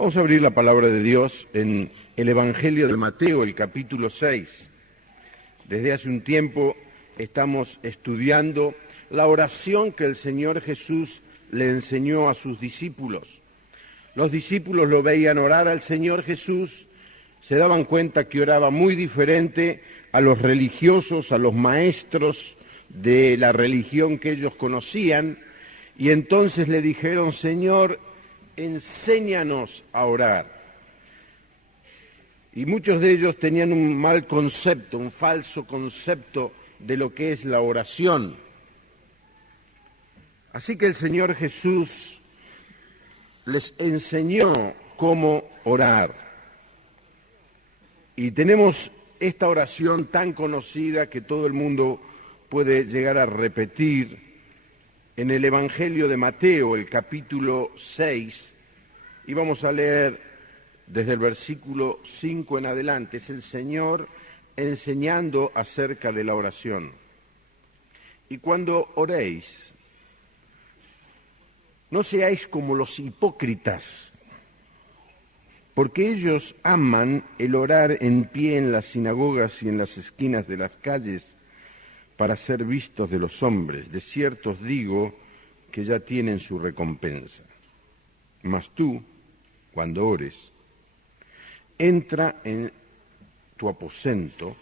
Vamos a abrir la palabra de Dios en el Evangelio de Mateo, el capítulo 6. Desde hace un tiempo estamos estudiando la oración que el Señor Jesús le enseñó a sus discípulos. Los discípulos lo veían orar al Señor Jesús, se daban cuenta que oraba muy diferente a los religiosos, a los maestros de la religión que ellos conocían, y entonces le dijeron: Señor, enséñanos a orar. Y muchos de ellos tenían un mal concepto, un falso concepto de lo que es la oración. Así que el Señor Jesús les enseñó cómo orar. Y tenemos esta oración tan conocida que todo el mundo puede llegar a repetir en el Evangelio de Mateo, el capítulo 6, y vamos a leer desde el versículo 5 en adelante. Es el Señor enseñando acerca de la oración. Y cuando oréis, no seáis como los hipócritas, porque ellos aman el orar en pie en las sinagogas y en las esquinas de las calles para ser vistos de los hombres. De cierto os digo que ya tienen su recompensa. Mas tú, cuando ores, entra en tu aposento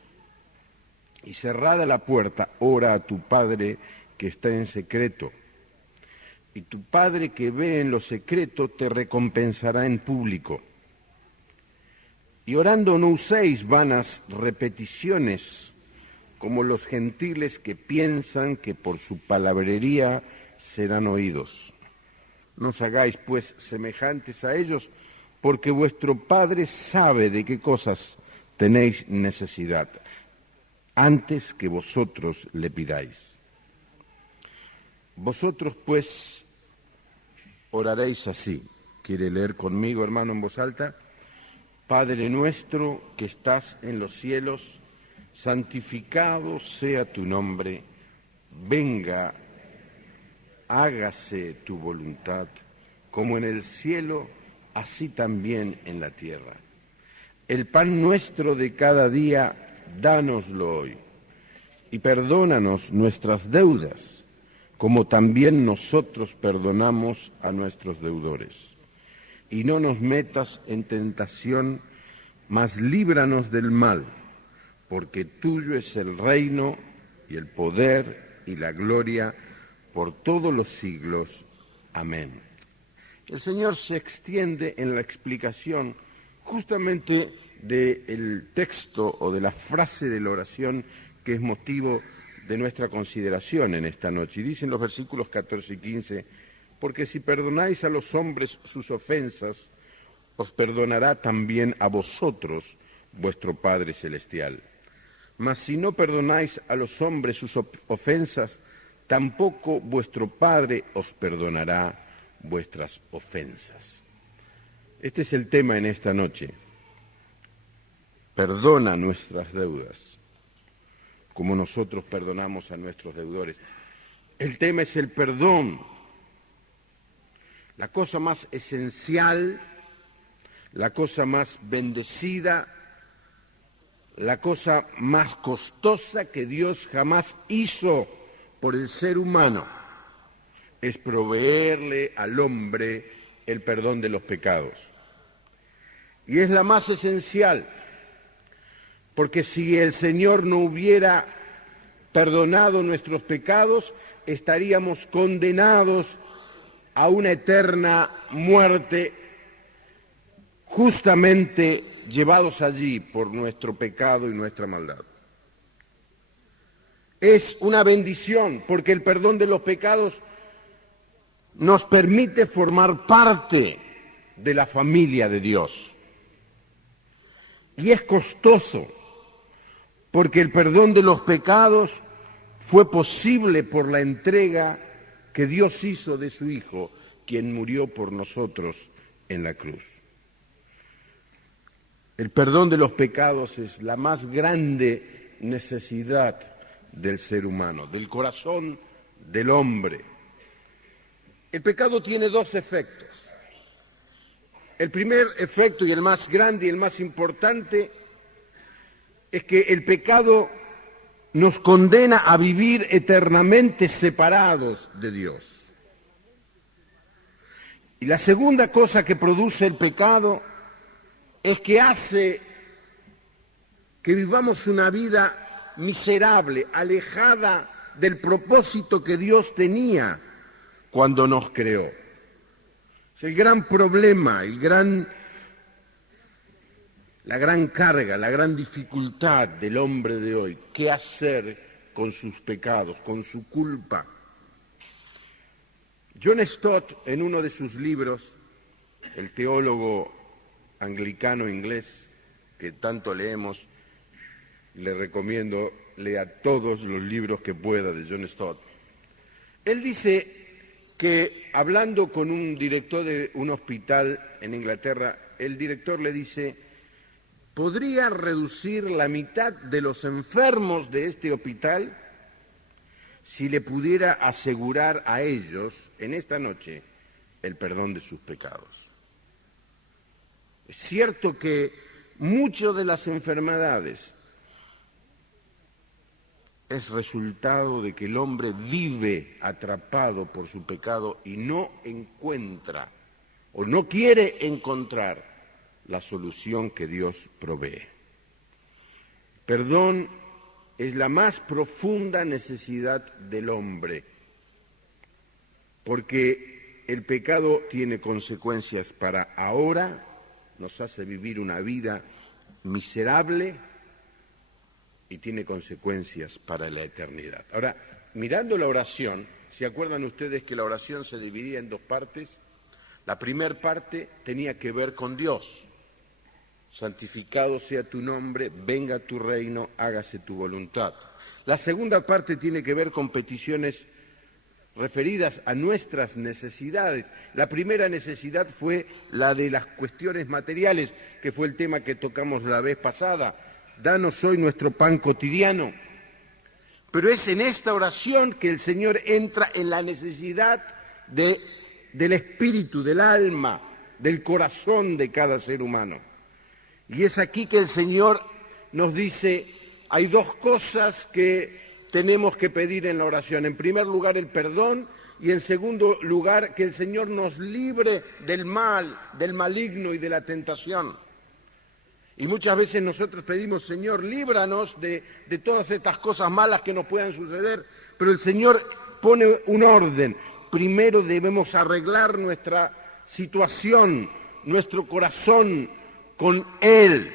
y cerrada la puerta, ora a tu Padre que está en secreto. Y tu Padre que ve en lo secreto te recompensará en público. Y orando no uséis vanas repeticiones como los gentiles que piensan que por su palabrería serán oídos. No os hagáis pues semejantes a ellos, porque vuestro Padre sabe de qué cosas tenéis necesidad, antes que vosotros le pidáis. Vosotros pues oraréis así. ¿Quiere leer conmigo, hermano, en voz alta? Padre nuestro que estás en los cielos, santificado sea tu nombre, venga, hágase tu voluntad, como en el cielo, así también en la tierra. El pan nuestro de cada día, dánoslo hoy, y perdónanos nuestras deudas, como también nosotros perdonamos a nuestros deudores. Y no nos metas en tentación, mas líbranos del mal, porque tuyo es el reino y el poder y la gloria por todos los siglos. Amén. El Señor se extiende en la explicación justamente del texto o de la frase de la oración que es motivo de nuestra consideración en esta noche. Y dicen los versículos 14 y 15, porque si perdonáis a los hombres sus ofensas, os perdonará también a vosotros vuestro Padre Celestial. Mas si no perdonáis a los hombres sus ofensas, tampoco vuestro Padre os perdonará vuestras ofensas. Este es el tema en esta noche. Perdona nuestras deudas, como nosotros perdonamos a nuestros deudores. El tema es el perdón. La cosa más esencial, la cosa más bendecida, la cosa más costosa que Dios jamás hizo por el ser humano es proveerle al hombre el perdón de los pecados. Y es la más esencial, porque si el Señor no hubiera perdonado nuestros pecados, estaríamos condenados a una eterna muerte, justamente llevados allí por nuestro pecado y nuestra maldad. Es una bendición, porque el perdón de los pecados nos permite formar parte de la familia de Dios. Y es costoso, porque el perdón de los pecados fue posible por la entrega que Dios hizo de su Hijo, quien murió por nosotros en la cruz. El perdón de los pecados es la más grande necesidad del ser humano, del corazón del hombre. El pecado tiene dos efectos. El primer efecto y el más grande y el más importante es que el pecado nos condena a vivir eternamente separados de Dios. Y la segunda cosa que produce el pecado es que hace que vivamos una vida miserable, alejada del propósito que Dios tenía cuando nos creó. Es el gran problema, la gran carga, la gran dificultad del hombre de hoy. ¿Qué hacer con sus pecados, con su culpa? John Stott, en uno de sus libros, el teólogo anglicano inglés, que tanto leemos, le recomiendo, lea todos los libros que pueda de John Stott. Él dice que, hablando con un director de un hospital en Inglaterra, el director le dice: ¿podría reducir la mitad de los enfermos de este hospital si le pudiera asegurar a ellos, en esta noche, el perdón de sus pecados? Es cierto que muchas de las enfermedades es resultado de que el hombre vive atrapado por su pecado y no encuentra o no quiere encontrar la solución que Dios provee. Perdón es la más profunda necesidad del hombre, porque el pecado tiene consecuencias para ahora, nos hace vivir una vida miserable y tiene consecuencias para la eternidad. Ahora, mirando la oración, ¿se acuerdan ustedes que la oración se dividía en dos partes? La primera parte tenía que ver con Dios. Santificado sea tu nombre, venga tu reino, hágase tu voluntad. La segunda parte tiene que ver con peticiones referidas a nuestras necesidades. La primera necesidad fue la de las cuestiones materiales, que fue el tema que tocamos la vez pasada. Danos hoy nuestro pan cotidiano. Pero es en esta oración que el Señor entra en la necesidad del espíritu, del alma, del corazón de cada ser humano. Y es aquí que el Señor nos dice, hay dos cosas que tenemos que pedir en la oración. En primer lugar, el perdón, y en segundo lugar, que el Señor nos libre del mal, del maligno y de la tentación. Y muchas veces nosotros pedimos, Señor, líbranos de todas estas cosas malas que nos puedan suceder, pero el Señor pone un orden. Primero debemos arreglar nuestra situación, nuestro corazón con Él,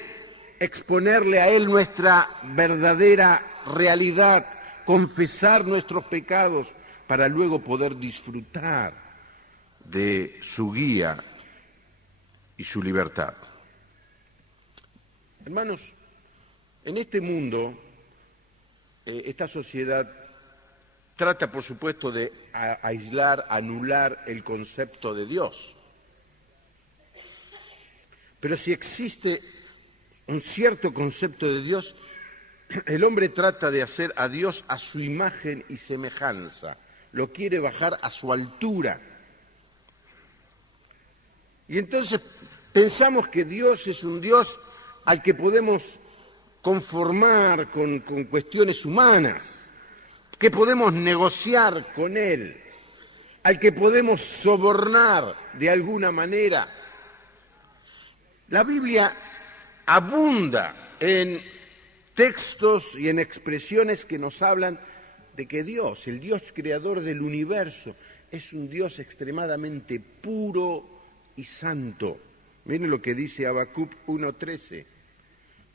exponerle a Él nuestra verdadera realidad, confesar nuestros pecados para luego poder disfrutar de su guía y su libertad. Hermanos, en este mundo, esta sociedad trata, por supuesto, de aislar, anular el concepto de Dios. Pero si existe un cierto concepto de Dios, el hombre trata de hacer a Dios a su imagen y semejanza, lo quiere bajar a su altura. Y entonces pensamos que Dios es un Dios al que podemos conformar con cuestiones humanas, que podemos negociar con Él, al que podemos sobornar de alguna manera. La Biblia abunda en textos y en expresiones que nos hablan de que Dios, el Dios creador del universo, es un Dios extremadamente puro y santo. Miren lo que dice Habacuc 1:13.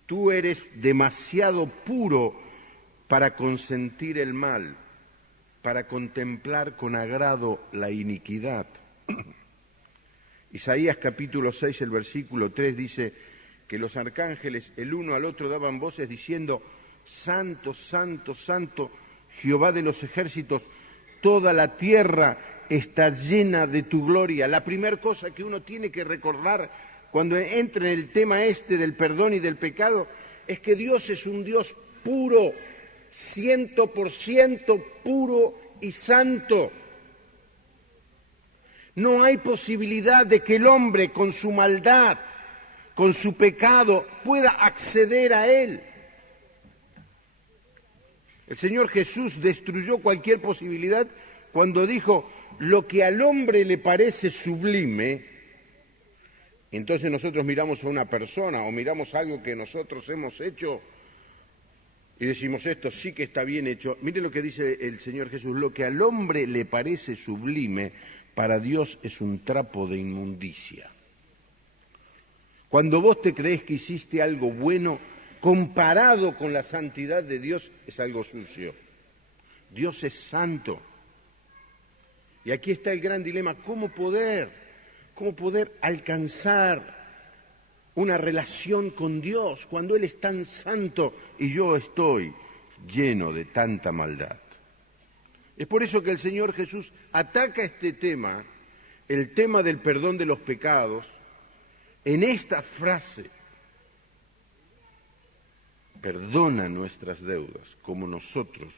Tú eres demasiado puro para consentir el mal, para contemplar con agrado la iniquidad. Isaías capítulo 6, el versículo 3 dice que los arcángeles el uno al otro daban voces diciendo, Santo, Santo, Santo, Jehová de los ejércitos, toda la tierra está llena de tu gloria. La primera cosa que uno tiene que recordar cuando entra en el tema este del perdón y del pecado es que Dios es un Dios puro, 100% puro y santo. No hay posibilidad de que el hombre con su maldad, con su pecado, pueda acceder a Él. El Señor Jesús destruyó cualquier posibilidad cuando dijo, lo que al hombre le parece sublime, entonces nosotros miramos a una persona o miramos algo que nosotros hemos hecho y decimos, esto sí que está bien hecho. Mire lo que dice el Señor Jesús, lo que al hombre le parece sublime, para Dios es un trapo de inmundicia. Cuando vos te crees que hiciste algo bueno, comparado con la santidad de Dios, es algo sucio. Dios es santo. Y aquí está el gran dilema, ¿cómo poder alcanzar una relación con Dios cuando Él es tan santo y yo estoy lleno de tanta maldad? Es por eso que el Señor Jesús ataca este tema, el tema del perdón de los pecados, en esta frase: perdona nuestras deudas como nosotros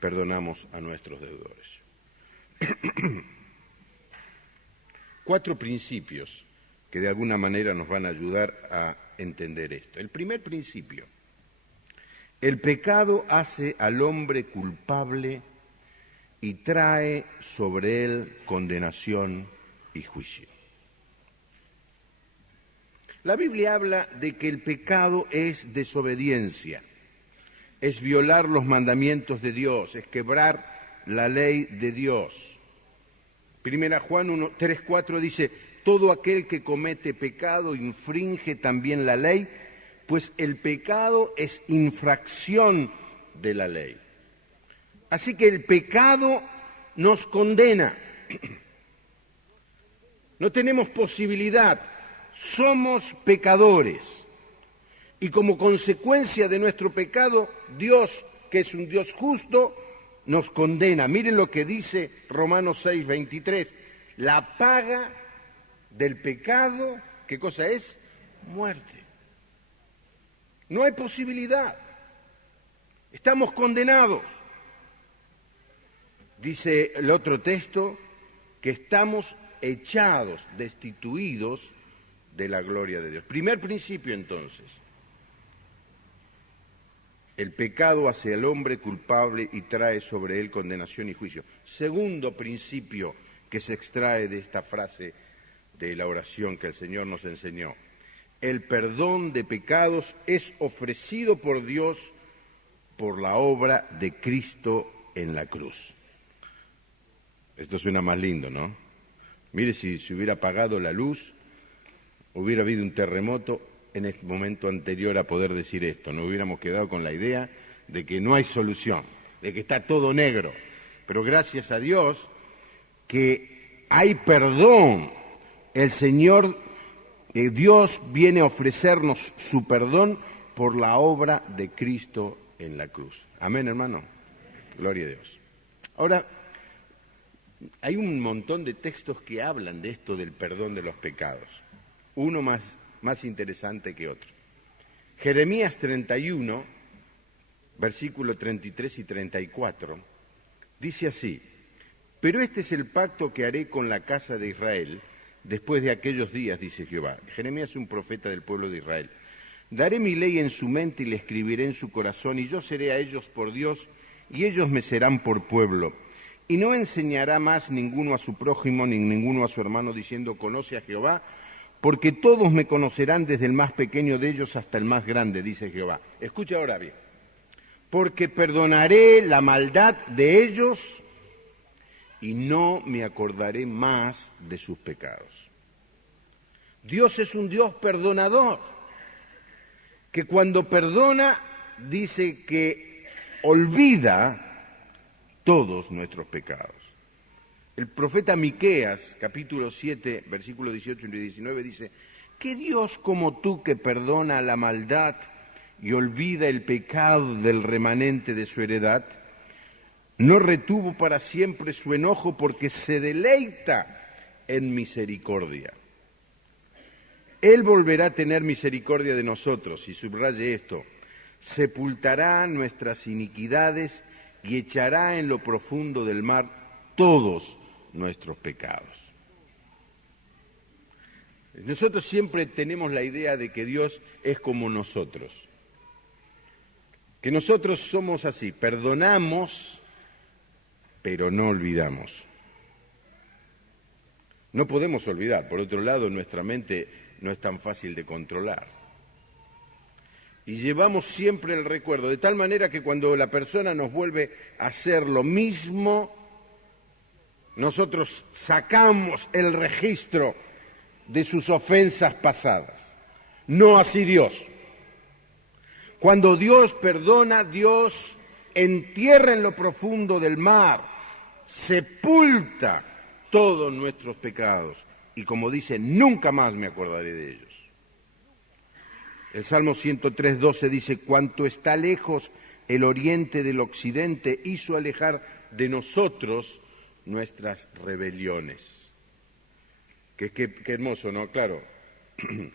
perdonamos a nuestros deudores. 4 principios que de alguna manera nos van a ayudar a entender esto. El primer principio: el pecado hace al hombre culpable y trae sobre él condenación y juicio. La Biblia habla de que el pecado es desobediencia, es violar los mandamientos de Dios, es quebrar la ley de Dios. Primera Juan 3:4 dice, todo aquel que comete pecado infringe también la ley, pues el pecado es infracción de la ley. Así que el pecado nos condena. No tenemos posibilidad, somos pecadores. Y como consecuencia de nuestro pecado, Dios, que es un Dios justo, nos condena. Miren lo que dice Romanos 6:23. La paga del pecado, ¿qué cosa es? Muerte. No hay posibilidad. Estamos condenados. Dice el otro texto que estamos echados, destituidos de la gloria de Dios. Primer principio, entonces: el pecado hace al hombre culpable y trae sobre él condenación y juicio. Segundo principio que se extrae de esta frase de la oración que el Señor nos enseñó: el perdón de pecados es ofrecido por Dios por la obra de Cristo en la cruz. Esto suena más lindo, ¿no? Mire, si se hubiera apagado la luz, hubiera habido un terremoto en este momento anterior a poder decir esto. Nos hubiéramos quedado con la idea de que no hay solución, de que está todo negro. Pero gracias a Dios que hay perdón. El Señor, Dios viene a ofrecernos su perdón por la obra de Cristo en la cruz. Amén, hermano. Gloria a Dios. Ahora, hay un montón de textos que hablan de esto del perdón de los pecados. Uno más interesante que otro. Jeremías 31, versículos 33 y 34, dice así: pero este es el pacto que haré con la casa de Israel después de aquellos días, dice Jehová. Jeremías es un profeta del pueblo de Israel. Daré mi ley en su mente y la escribiré en su corazón, y yo seré a ellos por Dios, y ellos me serán por pueblo. Y no enseñará más ninguno a su prójimo, ni ninguno a su hermano, diciendo, conoce a Jehová, porque todos me conocerán desde el más pequeño de ellos hasta el más grande, dice Jehová. Escucha ahora bien. Porque perdonaré la maldad de ellos y no me acordaré más de sus pecados. Dios es un Dios perdonador, que cuando perdona dice que olvida todos nuestros pecados. El profeta Miqueas, capítulo 7, versículos 18 y 19, dice: ¿qué Dios como tú que perdona la maldad y olvida el pecado del remanente de su heredad? No retuvo para siempre su enojo, porque se deleita en misericordia. Él volverá a tener misericordia de nosotros, y subraye esto: sepultará nuestras iniquidades y echará en lo profundo del mar todos nuestros pecados. Nosotros siempre tenemos la idea de que Dios es como nosotros, que nosotros somos así, perdonamos, pero no olvidamos. No podemos olvidar, por otro lado, nuestra mente no es tan fácil de controlar. Y llevamos siempre el recuerdo, de tal manera que cuando la persona nos vuelve a hacer lo mismo, nosotros sacamos el registro de sus ofensas pasadas. No así Dios. Cuando Dios perdona, Dios entierra en lo profundo del mar, sepulta todos nuestros pecados y, como dice, nunca más me acordaré de ellos. El Salmo 103:12 dice: cuanto está lejos el oriente del occidente, hizo alejar de nosotros nuestras rebeliones. Qué hermoso, ¿no? Claro,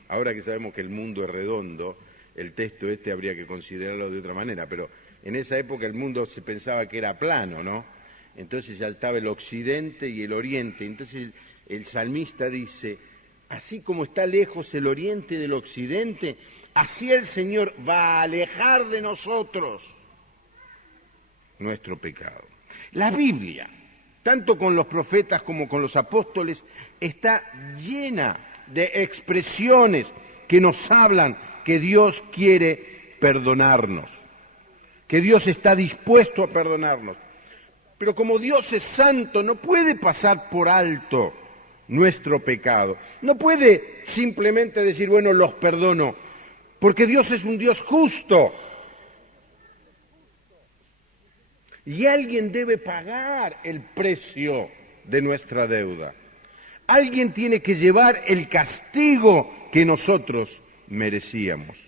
ahora que sabemos que el mundo es redondo, el texto habría que considerarlo de otra manera, pero en esa época el mundo se pensaba que era plano, ¿no? Entonces saltaba el occidente y el oriente. Entonces el salmista dice: así como está lejos el oriente del occidente, así el Señor va a alejar de nosotros nuestro pecado. La Biblia, tanto con los profetas como con los apóstoles, está llena de expresiones que nos hablan que Dios quiere perdonarnos, que Dios está dispuesto a perdonarnos. Pero como Dios es santo, no puede pasar por alto nuestro pecado. No puede simplemente decir, bueno, los perdono, porque Dios es un Dios justo. Y alguien debe pagar el precio de nuestra deuda. Alguien tiene que llevar el castigo que nosotros merecíamos.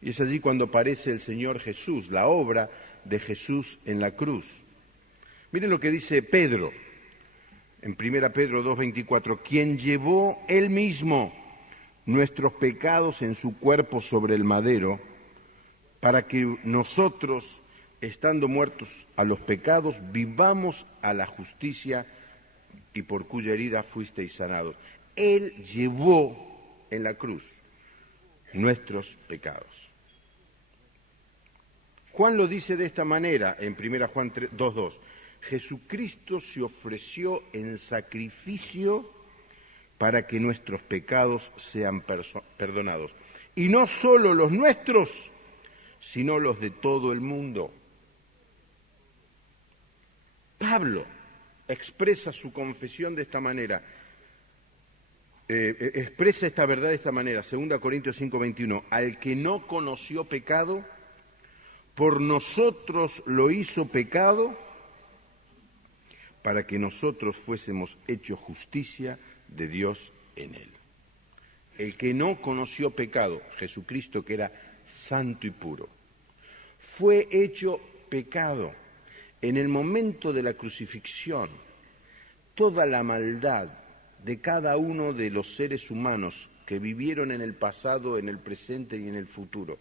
Y es allí cuando aparece el Señor Jesús, la obra de Jesús en la cruz. Miren lo que dice Pedro, en 1 Pedro 2:24, quien llevó él mismo nuestros pecados en su cuerpo sobre el madero, para que nosotros, estando muertos a los pecados, vivamos a la justicia, y por cuya herida fuisteis sanados. Él llevó en la cruz nuestros pecados. Juan lo dice de esta manera en 1 Juan 2:2. Jesucristo se ofreció en sacrificio para que nuestros pecados sean perdonados. Y no solo los nuestros, sino los de todo el mundo. Pablo expresa su confesión de esta manera, expresa esta verdad de esta manera, 2 Corintios 5:21, al que no conoció pecado, por nosotros lo hizo pecado, para que nosotros fuésemos hechos justicia de Dios en él. El que no conoció pecado, Jesucristo, que era santo y puro, fue hecho pecado. En el momento de la crucifixión, toda la maldad de cada uno de los seres humanos que vivieron en el pasado, en el presente y en el futuro,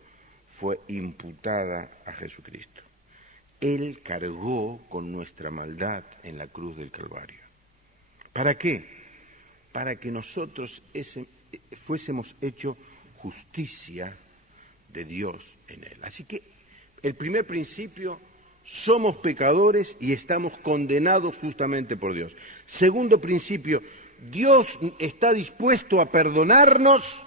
fue imputada a Jesucristo. Él cargó con nuestra maldad en la cruz del Calvario. ¿Para qué? Para que nosotros fuésemos hechos justicia de Dios en él. Así que el primer principio: somos pecadores y estamos condenados justamente por Dios. Segundo principio: Dios está dispuesto a perdonarnos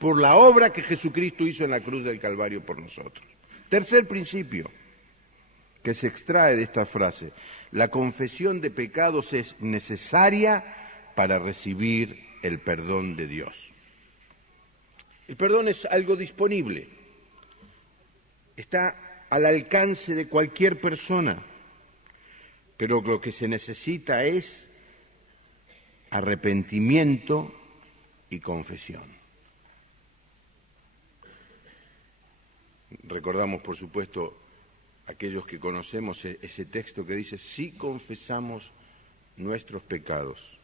por la obra que Jesucristo hizo en la cruz del Calvario por nosotros. Tercer principio que se extrae de esta frase: la confesión de pecados es necesaria para recibir el perdón de Dios. El perdón es algo disponible, está al alcance de cualquier persona, pero lo que se necesita es arrepentimiento y confesión. Recordamos, por supuesto, aquellos que conocemos ese texto que dice: si confesamos nuestros pecados,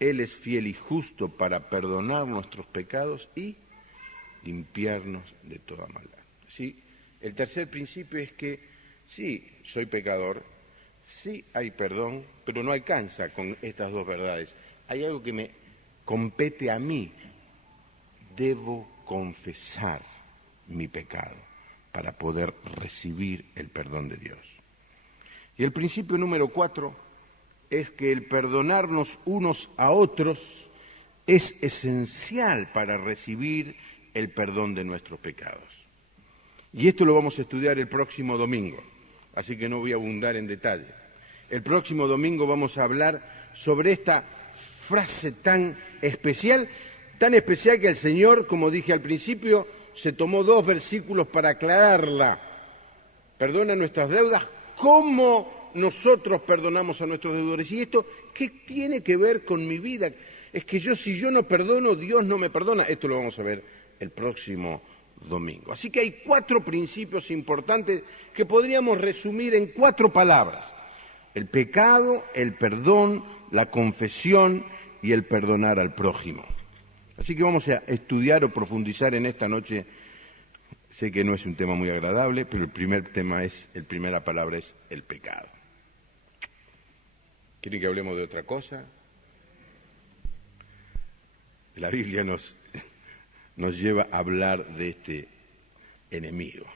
Él es fiel y justo para perdonar nuestros pecados y limpiarnos de toda maldad. ¿Sí? El tercer principio es que sí, soy pecador, sí hay perdón, pero no alcanza con estas dos verdades. Hay algo que me compete a mí. Debo confesar mi pecado para poder recibir el perdón de Dios. Y el principio número 4 es que el perdonarnos unos a otros es esencial para recibir el perdón de nuestros pecados. Y esto lo vamos a estudiar el próximo domingo, así que no voy a abundar en detalle. El próximo domingo vamos a hablar sobre esta frase tan especial que el Señor, como dije al principio, se tomó 2 versículos para aclararla. Perdona nuestras deudas como nosotros perdonamos a nuestros deudores. ¿Y esto qué tiene que ver con mi vida? Es que si yo no perdono, Dios no me perdona. Esto lo vamos a ver el próximo domingo. Así que hay 4 principios importantes que podríamos resumir en 4 palabras: el pecado, el perdón, la confesión y el perdonar al prójimo. Así que vamos a estudiar o profundizar en esta noche. Sé que no es un tema muy agradable, pero la primera palabra es el pecado. ¿Quieren que hablemos de otra cosa? La Biblia nos lleva a hablar de este enemigo.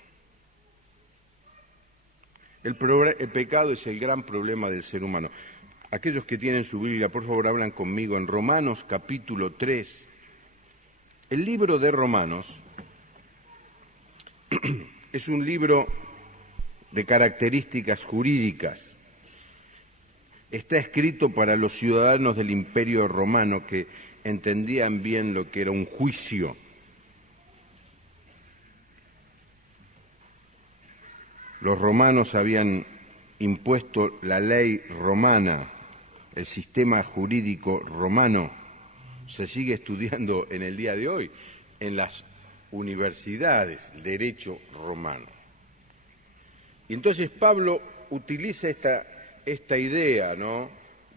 El pecado es el gran problema del ser humano. Aquellos que tienen su Biblia, por favor, hablan conmigo en Romanos capítulo 3. El libro de Romanos es un libro de características jurídicas. Está escrito para los ciudadanos del Imperio Romano que entendían bien lo que era un juicio. Los romanos habían impuesto la ley romana, el sistema jurídico romano. Se sigue estudiando en el día de hoy en las universidades, el derecho romano. Y entonces Pablo utiliza esta idea, ¿no?,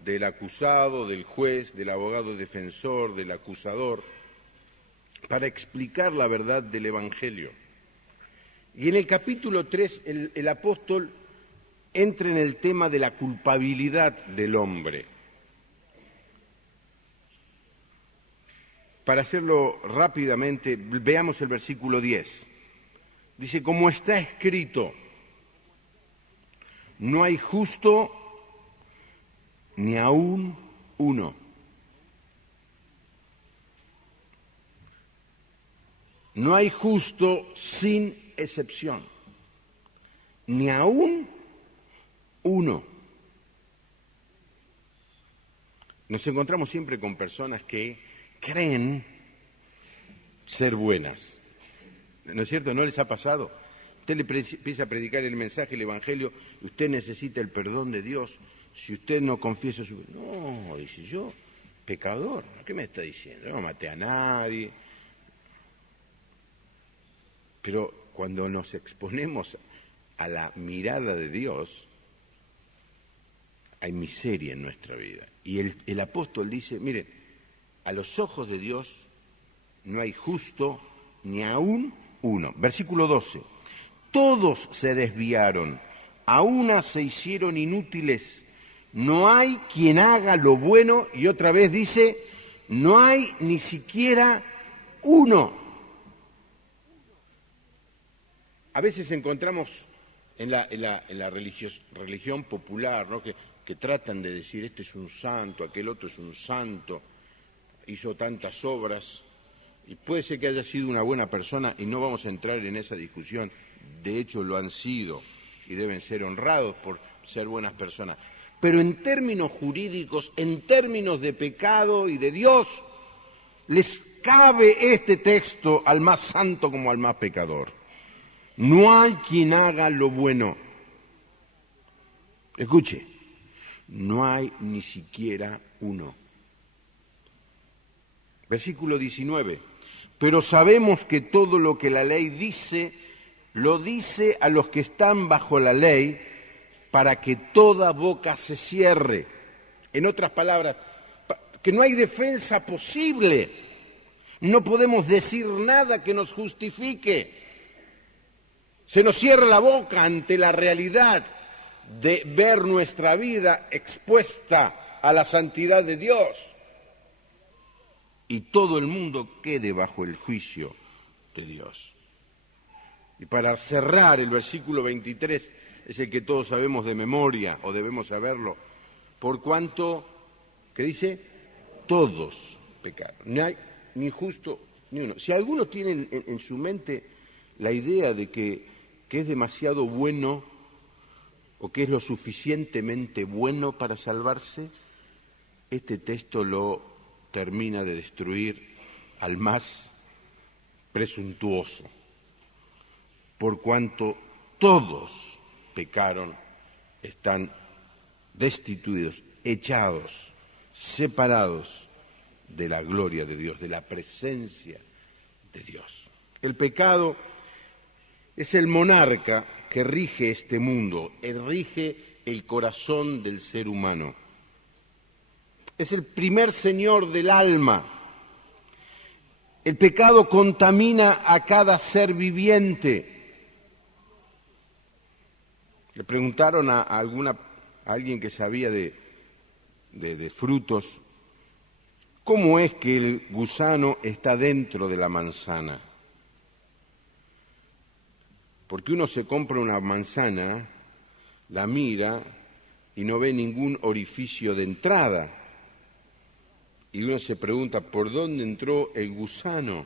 del acusado, del juez, del abogado defensor, del acusador, para explicar la verdad del Evangelio. Y en el capítulo 3 el apóstol entra en el tema de la culpabilidad del hombre. Para hacerlo rápidamente, veamos el versículo 10. Dice: como está escrito, no hay justo ni aún uno. No hay justo sin excepción, ni aún uno. Nos encontramos siempre con personas que creen ser buenas. ¿No es cierto? ¿No les ha pasado? Usted le empieza a predicar el mensaje, el Evangelio, y usted necesita el perdón de Dios. Si usted no confiesa su... No, dice, yo, pecador, ¿qué me está diciendo? Yo no maté a nadie. Pero cuando nos exponemos a la mirada de Dios, hay miseria en nuestra vida. Y el apóstol dice, miren, a los ojos de Dios no hay justo ni aún uno. Versículo 12. Todos se desviaron, a una se hicieron inútiles. No hay quien haga lo bueno, y otra vez dice, no hay ni siquiera uno. A veces encontramos en la religión popular, ¿no?, que tratan de decir, este es un santo, aquel otro es un santo, hizo tantas obras, y puede ser que haya sido una buena persona, y no vamos a entrar en esa discusión. De hecho lo han sido, y deben ser honrados por ser buenas personas. Pero en términos jurídicos, en términos de pecado y de Dios, les cabe este texto al más santo como al más pecador. No hay quien haga lo bueno. Escuche, no hay ni siquiera uno. Versículo 19. Pero sabemos que todo lo que la ley dice, lo dice a los que están bajo la ley, para que toda boca se cierre. En otras palabras, que no hay defensa posible. No podemos decir nada que nos justifique. Se nos cierra la boca ante la realidad de ver nuestra vida expuesta a la santidad de Dios. y todo el mundo quede bajo el juicio de Dios. Y para cerrar, el versículo 23 es el que todos sabemos de memoria, o debemos saberlo, por cuanto, ¿qué dice? Todos pecaron. No hay ni justo ni uno. Si alguno tiene en su mente la idea de que es demasiado bueno o que es lo suficientemente bueno para salvarse, este texto lo termina de destruir al más presuntuoso. Por cuanto todos pecaron, están destituidos, echados, separados de la gloria de Dios, de la presencia de Dios. El pecado es el monarca que rige este mundo, rige el corazón del ser humano. Es el primer señor del alma. El pecado contamina a cada ser viviente. Le preguntaron a alguien que sabía de frutos, ¿cómo es que el gusano está dentro de la manzana? Porque uno se compra una manzana, la mira y no ve ningún orificio de entrada. Y uno se pregunta, ¿por dónde entró el gusano?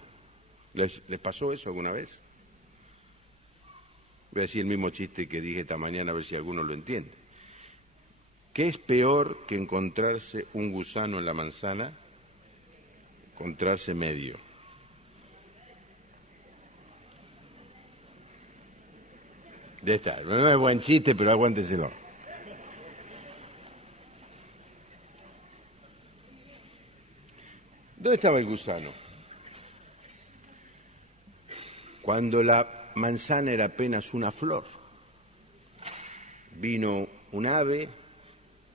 ¿Les pasó eso alguna vez? Voy a decir el mismo chiste que dije esta mañana, a ver si alguno lo entiende. ¿Qué es peor que encontrarse un gusano en la manzana? Encontrarse medio. De esta, no es buen chiste, pero aguánteselo. ¿Dónde estaba el gusano? Cuando la manzana era apenas una flor. Vino un ave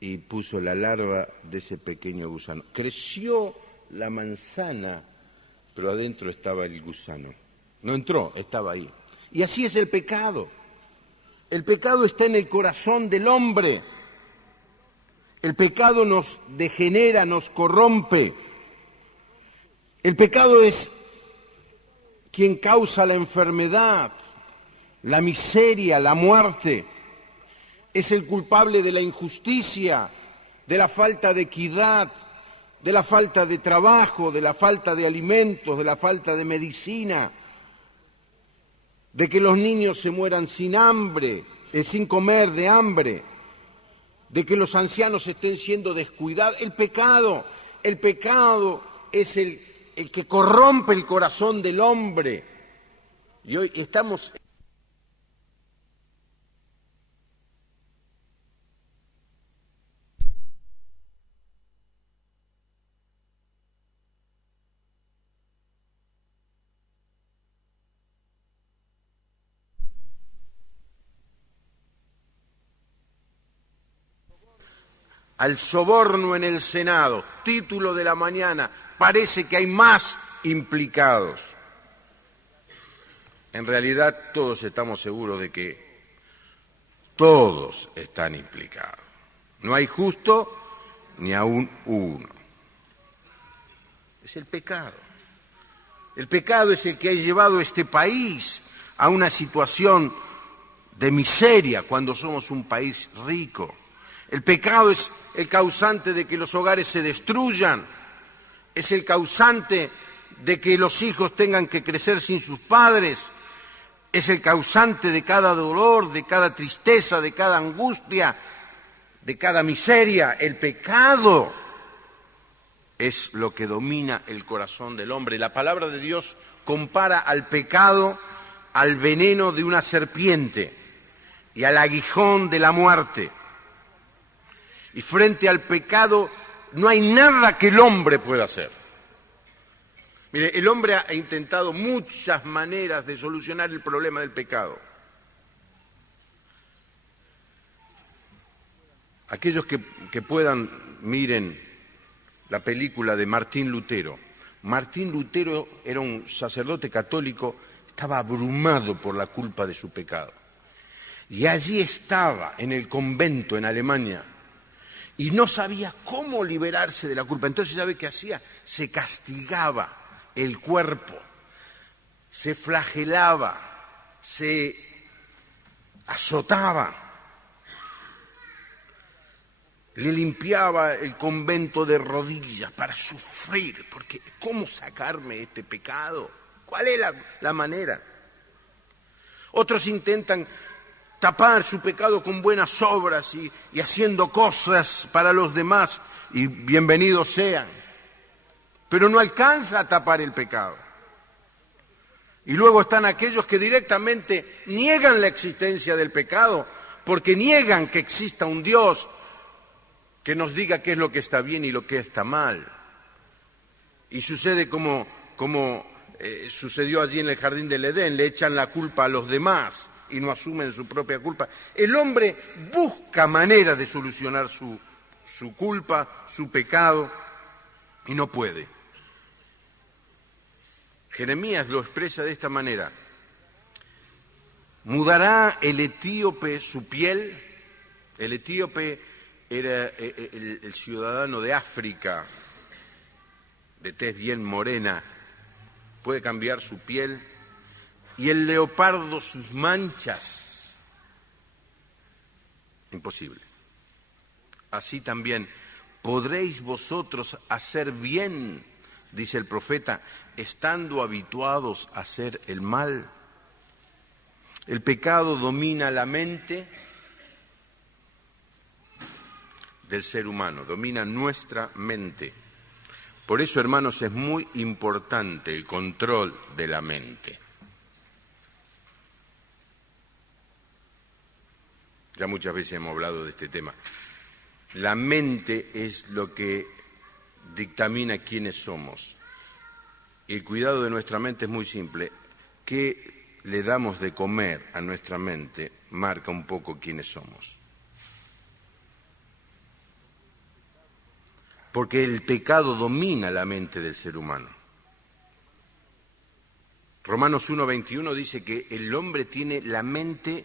y puso la larva de ese pequeño gusano. Creció la manzana, pero adentro estaba el gusano. No entró, estaba ahí. Y así es el pecado. El pecado está en el corazón del hombre. El pecado nos degenera, nos corrompe. El pecado es quien causa la enfermedad, la miseria, la muerte. Es el culpable de la injusticia, de la falta de equidad, de la falta de trabajo, de la falta de alimentos, de la falta de medicina, de que los niños se mueran sin hambre, sin comer de hambre, de que los ancianos estén siendo descuidados. El pecado es el que corrompe el corazón del hombre. Y hoy estamos... al soborno en el Senado, título de la mañana, parece que hay más implicados. En realidad todos estamos seguros de que todos están implicados. No hay justo ni aún uno. Es el pecado. El pecado es el que ha llevado a este país a una situación de miseria cuando somos un país rico. El pecado es el causante de que los hogares se destruyan, es el causante de que los hijos tengan que crecer sin sus padres, es el causante de cada dolor, de cada tristeza, de cada angustia, de cada miseria. El pecado es lo que domina el corazón del hombre. La palabra de Dios compara al pecado al veneno de una serpiente y al aguijón de la muerte. Y frente al pecado no hay nada que el hombre pueda hacer. Mire, el hombre ha intentado muchas maneras de solucionar el problema del pecado. Aquellos que puedan, miren la película de Martín Lutero. Martín Lutero era un sacerdote católico, estaba abrumado por la culpa de su pecado. Y allí estaba, en el convento en Alemania, y no sabía cómo liberarse de la culpa. Entonces, ¿sabe qué hacía? Se castigaba el cuerpo, se flagelaba, se azotaba, le limpiaba el convento de rodillas para sufrir, porque ¿cómo sacarme este pecado? ¿Cuál es la manera? Otros intentan tapar su pecado con buenas obras y haciendo cosas para los demás, y bienvenidos sean. Pero no alcanza a tapar el pecado. Y luego están aquellos que directamente niegan la existencia del pecado, porque niegan que exista un Dios que nos diga qué es lo que está bien y lo que está mal. Y sucede como sucedió allí en el jardín del Edén, le echan la culpa a los demás y no asumen su propia culpa. El hombre busca manera de solucionar su culpa, su pecado, y no puede. Jeremías lo expresa de esta manera: ¿mudará el etíope su piel? El etíope era el ciudadano de África, de tez bien morena, puede cambiar su piel, y el leopardo sus manchas. Imposible. Así también podréis vosotros hacer bien, dice el profeta, estando habituados a hacer el mal. El pecado domina la mente del ser humano, domina nuestra mente. Por eso, hermanos, es muy importante el control de la mente. Ya muchas veces hemos hablado de este tema. La mente es lo que dictamina quiénes somos. Y el cuidado de nuestra mente es muy simple. ¿Qué le damos de comer a nuestra mente? Marca un poco quiénes somos. Porque el pecado domina la mente del ser humano. Romanos 1:21 dice que el hombre tiene la mente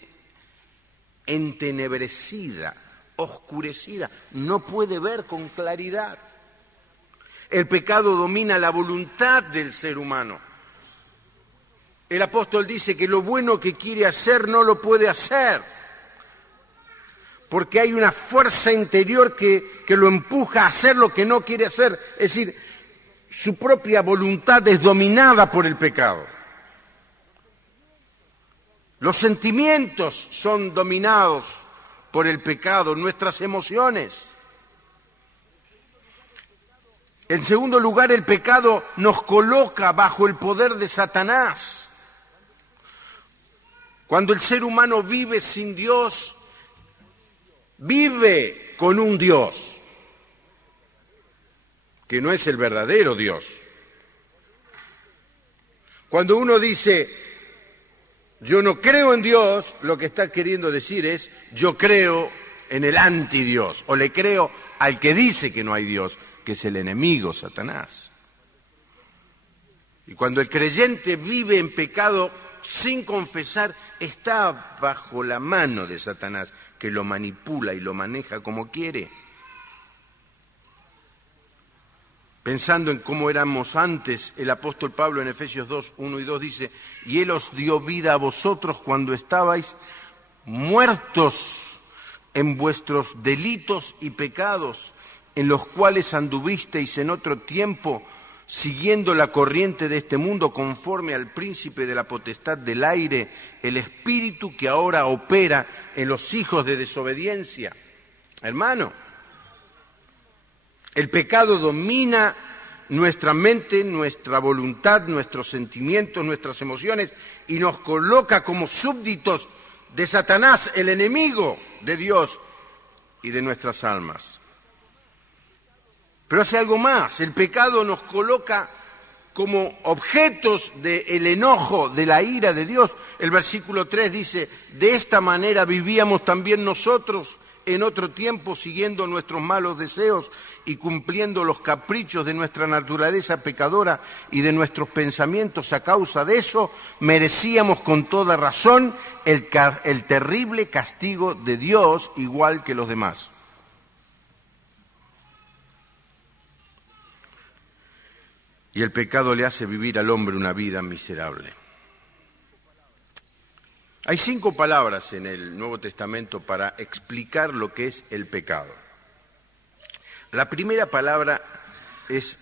entenebrecida, oscurecida, no puede ver con claridad. El pecado domina la voluntad del ser humano. El apóstol dice que lo bueno que quiere hacer no lo puede hacer, porque hay una fuerza interior que lo empuja a hacer lo que no quiere hacer. Es decir, su propia voluntad es dominada por el pecado. Los sentimientos son dominados por el pecado, nuestras emociones. En segundo lugar, el pecado nos coloca bajo el poder de Satanás. Cuando el ser humano vive sin Dios, vive con un Dios, que no es el verdadero Dios. Cuando uno dice, yo no creo en Dios, lo que está queriendo decir es, yo creo en el antidios, o le creo al que dice que no hay Dios, que es el enemigo, Satanás. Y cuando el creyente vive en pecado sin confesar, está bajo la mano de Satanás, que lo manipula y lo maneja como quiere. Pensando en cómo éramos antes, el apóstol Pablo en Efesios 2:1 y 2 dice, y Él os dio vida a vosotros cuando estabais muertos en vuestros delitos y pecados, en los cuales anduvisteis en otro tiempo, siguiendo la corriente de este mundo, conforme al príncipe de la potestad del aire, el espíritu que ahora opera en los hijos de desobediencia. Hermano, el pecado domina nuestra mente, nuestra voluntad, nuestros sentimientos, nuestras emociones, y nos coloca como súbditos de Satanás, el enemigo de Dios y de nuestras almas. Pero hace algo más, el pecado nos coloca como objetos del enojo, de la ira de Dios. El versículo 3 dice, de esta manera vivíamos también nosotros en otro tiempo, siguiendo nuestros malos deseos y cumpliendo los caprichos de nuestra naturaleza pecadora y de nuestros pensamientos. A causa de eso, merecíamos con toda razón el terrible castigo de Dios, igual que los demás. y el pecado le hace vivir al hombre una vida miserable. Hay 5 palabras en el Nuevo Testamento para explicar lo que es el pecado. La primera palabra es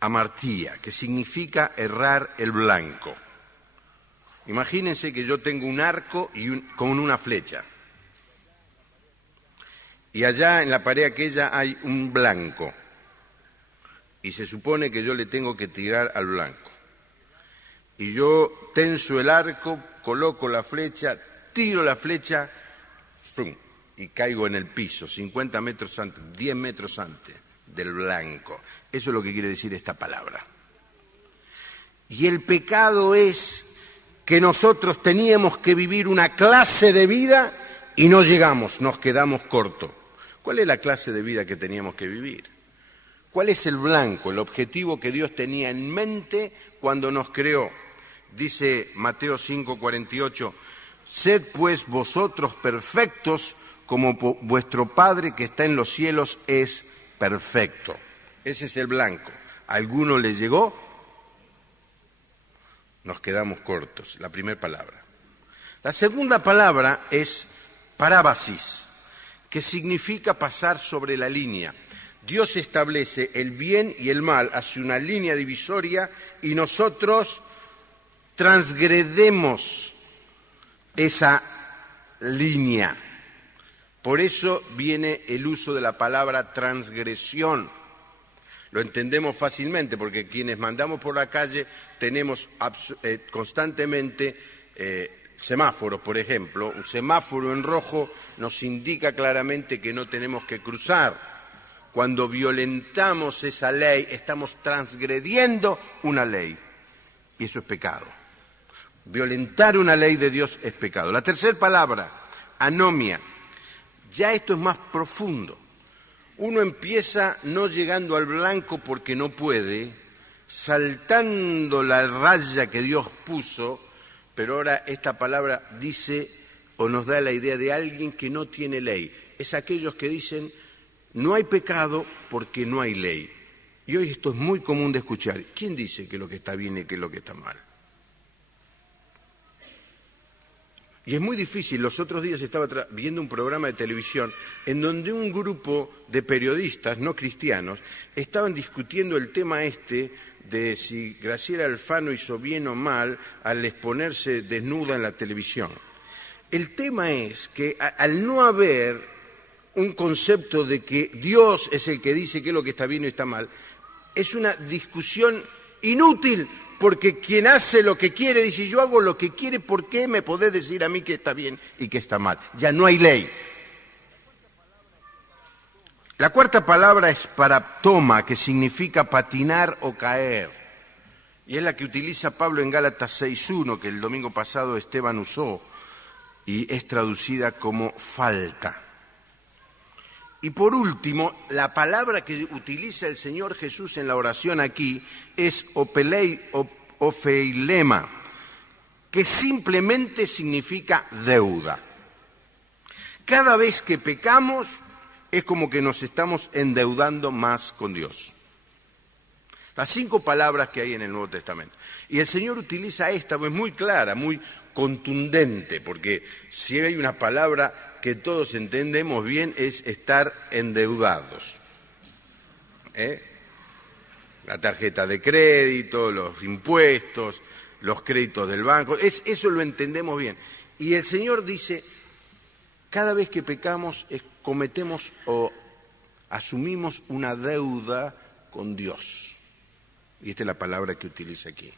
amartía, que significa errar el blanco. Imagínense que yo tengo un arco con una flecha. Y allá en la pared aquella hay un blanco. Y se supone que yo le tengo que tirar al blanco. Y yo tenso el arco, coloco la flecha, tiro la flecha, ¡frum!, y caigo en el piso, 50 metros antes, 10 metros antes del blanco. Eso es lo que quiere decir esta palabra. Y el pecado es que nosotros teníamos que vivir una clase de vida y no llegamos, nos quedamos cortos. ¿Cuál es la clase de vida que teníamos que vivir? ¿Cuál es el blanco, el objetivo que Dios tenía en mente cuando nos creó? Dice Mateo 5:48, sed pues vosotros perfectos como vuestro Padre que está en los cielos es perfecto. Ese es el blanco. ¿A alguno le llegó? Nos quedamos cortos, la primera palabra. La segunda palabra es parábasis, que significa pasar sobre la línea. Dios establece el bien y el mal, hace una línea divisoria y nosotros transgredemos esa línea. Por eso viene el uso de la palabra transgresión. Lo entendemos fácilmente porque quienes mandamos por la calle tenemos constantemente semáforos, por ejemplo. Un semáforo en rojo nos indica claramente que no tenemos que cruzar. Cuando violentamos esa ley, estamos transgrediendo una ley. Y eso es pecado. Violentar una ley de Dios es pecado. La tercera palabra, anomia. Ya esto es más profundo. Uno empieza no llegando al blanco porque no puede, saltando la raya que Dios puso, pero ahora esta palabra dice o nos da la idea de alguien que no tiene ley. Es aquellos que dicen, no hay pecado porque no hay ley. Y hoy esto es muy común de escuchar. ¿Quién dice que lo que está bien y que lo que está mal? Y es muy difícil. Los otros días estaba viendo un programa de televisión en donde un grupo de periodistas no cristianos estaban discutiendo el tema de si Graciela Alfano hizo bien o mal al exponerse desnuda en la televisión. El tema es que al no haber un concepto de que Dios es el que dice qué es lo que está bien y está mal, es una discusión inútil. Porque quien hace lo que quiere dice, yo hago lo que quiere, ¿por qué me podés decir a mí que está bien y que está mal? Ya no hay ley. La cuarta palabra es paraptoma, que significa patinar o caer. Y es la que utiliza Pablo en Gálatas 6:1, que el domingo pasado Esteban usó, y es traducida como falta. Y por último, la palabra que utiliza el Señor Jesús en la oración aquí es ofeilema, que simplemente significa deuda. Cada vez que pecamos es como que nos estamos endeudando más con Dios. Las 5 palabras que hay en el Nuevo Testamento. Y el Señor utiliza esta, pues muy clara, muy contundente, porque si hay una palabra que todos entendemos bien es estar endeudados. La tarjeta de crédito, los impuestos, los créditos del banco, eso lo entendemos bien. Y el Señor dice, cada vez que pecamos cometemos o asumimos una deuda con Dios. Y esta es la palabra que utiliza aquí.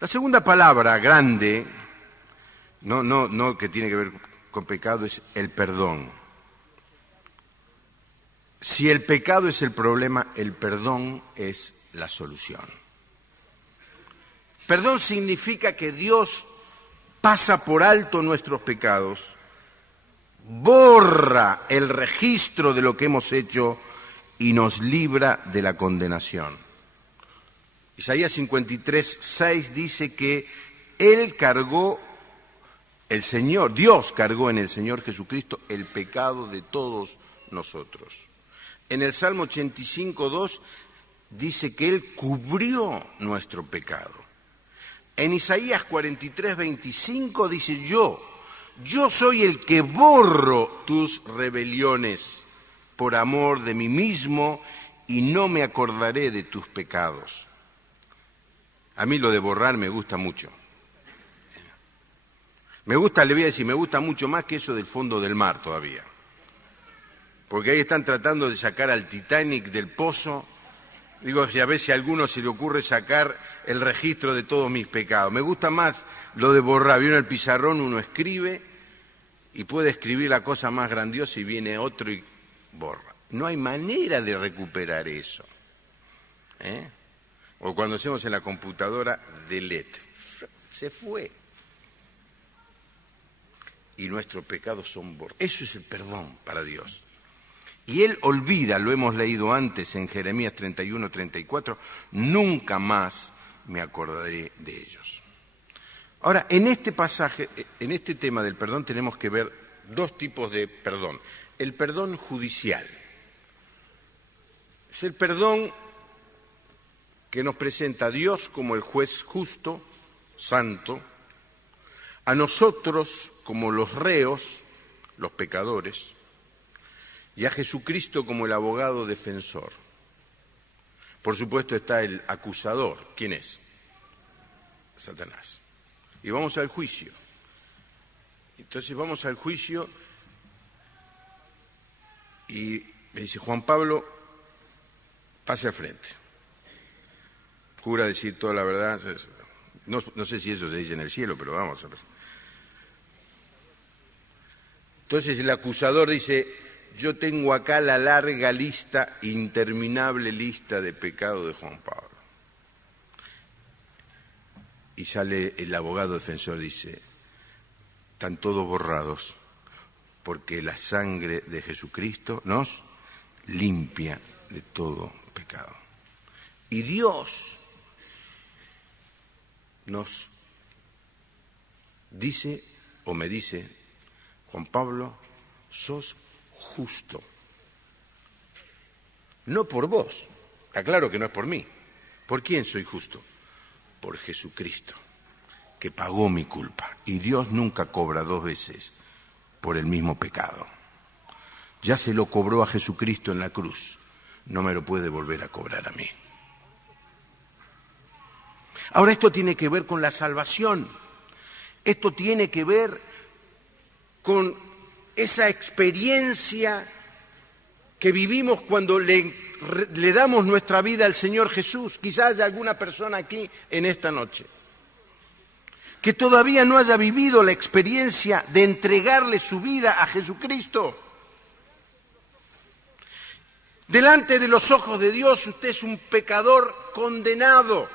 La segunda palabra, grande, no que tiene que ver con pecado, es el perdón. Si el pecado es el problema, el perdón es la solución. Perdón significa que Dios pasa por alto nuestros pecados, borra el registro de lo que hemos hecho y nos libra de la condenación. Isaías 53:6 dice que Él cargó, Dios cargó en el Señor Jesucristo el pecado de todos nosotros. En el Salmo 85:2 dice que Él cubrió nuestro pecado. En Isaías 43, 25 dice, yo soy el que borro tus rebeliones por amor de mí mismo y no me acordaré de tus pecados. A mí lo de borrar me gusta mucho. Le voy a decir, me gusta mucho más que eso del fondo del mar todavía. Porque ahí están tratando de sacar al Titanic del pozo. Digo, a ver si a alguno se le ocurre sacar el registro de todos mis pecados. Me gusta más lo de borrar. Viene el pizarrón, uno escribe y puede escribir la cosa más grandiosa y viene otro y borra. No hay manera de recuperar eso. O cuando hacemos en la computadora, delete. Se fue. Y nuestros pecados son borrados. Eso es el perdón para Dios. Y Él olvida, lo hemos leído antes en Jeremías 31, 34, nunca más me acordaré de ellos. Ahora, en este pasaje, en este tema del perdón, tenemos que ver dos tipos de perdón. El perdón judicial. Es el perdón que nos presenta a Dios como el juez justo, santo, a nosotros como los reos, los pecadores, y a Jesucristo como el abogado defensor. Por supuesto está el acusador. ¿Quién es? Satanás. Y vamos al juicio. Entonces vamos al juicio y me dice, Juan Pablo, pase al frente. Jura decir toda la verdad. No sé si eso se dice en el cielo, pero vamos a ver. Entonces el acusador dice, yo tengo acá la larga lista, interminable lista de pecados de Juan Pablo. Y sale el abogado defensor, dice, están todos borrados, porque la sangre de Jesucristo nos limpia de todo pecado. Y Dios nos dice, o me dice, Juan Pablo, sos justo. No por vos, está claro que no es por mí. ¿Por quién soy justo? Por Jesucristo, que pagó mi culpa. Y Dios nunca cobra dos veces por el mismo pecado. Ya se lo cobró a Jesucristo en la cruz, no me lo puede volver a cobrar a mí. Ahora esto tiene que ver con la salvación, esto tiene que ver con esa experiencia que vivimos cuando le damos nuestra vida al Señor Jesús. Quizás haya alguna persona aquí en esta noche que todavía no haya vivido la experiencia de entregarle su vida a Jesucristo. Delante de los ojos de Dios usted es un pecador condenado.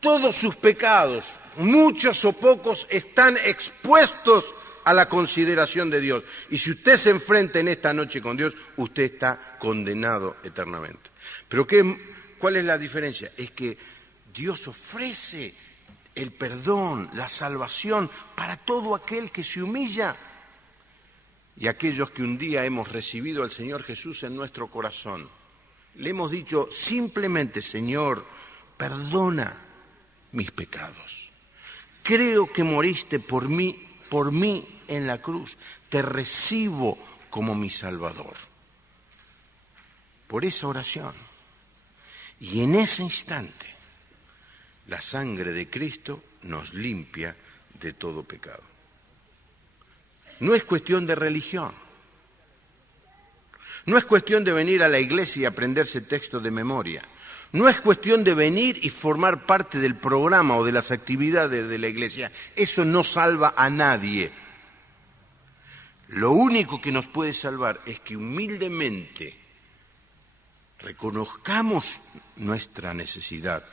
Todos sus pecados, muchos o pocos, están expuestos a la consideración de Dios. Y si usted se enfrenta en esta noche con Dios, usted está condenado eternamente. Pero ¿cuál es la diferencia? Es que Dios ofrece el perdón, la salvación para todo aquel que se humilla. Y aquellos que un día hemos recibido al Señor Jesús en nuestro corazón, le hemos dicho simplemente, Señor, perdona mis pecados. Creo que moriste por mí en la cruz. Te recibo como mi Salvador. Por esa oración. Y en ese instante, la sangre de Cristo nos limpia de todo pecado. No es cuestión de religión. No es cuestión de venir a la iglesia y aprenderse texto de memoria. No es cuestión de venir y formar parte del programa o de las actividades de la iglesia. Eso no salva a nadie. Lo único que nos puede salvar es que humildemente reconozcamos nuestra necesidad,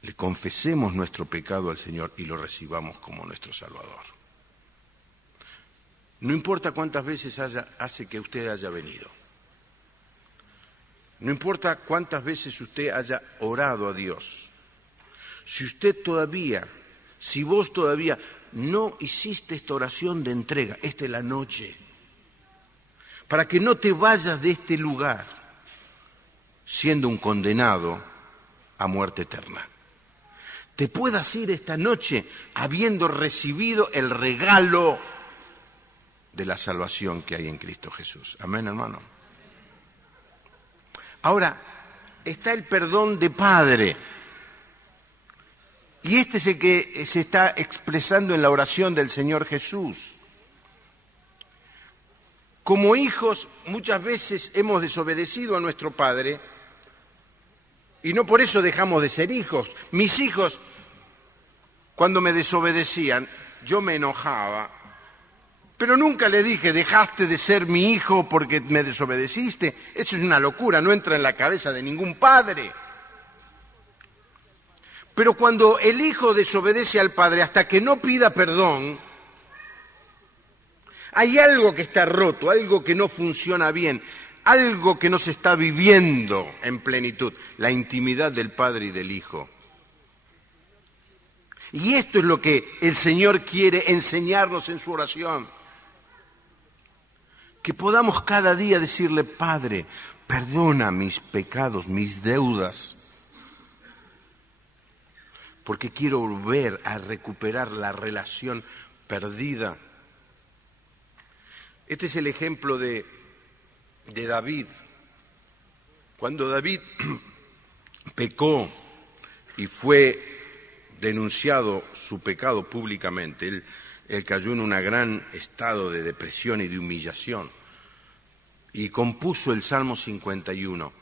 le confesemos nuestro pecado al Señor y lo recibamos como nuestro Salvador. No importa cuántas veces hace que usted haya venido. No importa cuántas veces usted haya orado a Dios. Si vos todavía no hiciste esta oración de entrega, esta es la noche, para que no te vayas de este lugar siendo un condenado a muerte eterna. Te puedas ir esta noche habiendo recibido el regalo de la salvación que hay en Cristo Jesús. Amén, hermano. Ahora, está el perdón de Padre. Y este es el que se está expresando en la oración del Señor Jesús. Como hijos, muchas veces hemos desobedecido a nuestro Padre y no por eso dejamos de ser hijos. Mis hijos, cuando me desobedecían, yo me enojaba, pero nunca le dije, dejaste de ser mi hijo porque me desobedeciste. Eso es una locura, no entra en la cabeza de ningún padre. Pero cuando el hijo desobedece al padre hasta que no pida perdón, hay algo que está roto, algo que no funciona bien, algo que no se está viviendo en plenitud, la intimidad del padre y del hijo. Y esto es lo que el Señor quiere enseñarnos en su oración. Que podamos cada día decirle, Padre, perdona mis pecados, mis deudas, porque quiero volver a recuperar la relación perdida. Este es el ejemplo de David. Cuando David pecó y fue denunciado su pecado públicamente, él cayó en un gran estado de depresión y de humillación y compuso el Salmo 51.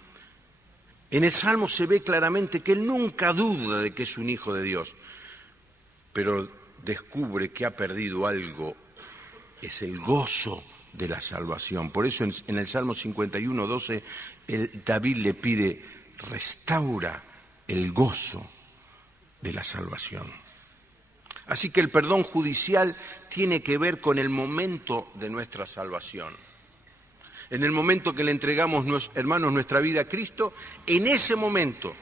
En el Salmo se ve claramente que él nunca duda de que es un hijo de Dios, pero descubre que ha perdido algo, es el gozo de la salvación. Por eso en el Salmo 51, 12, David le pide, restaura el gozo de la salvación. Así que el perdón judicial tiene que ver con el momento de nuestra salvación. En el momento que le entregamos, hermanos, nuestra vida a Cristo, en ese momento,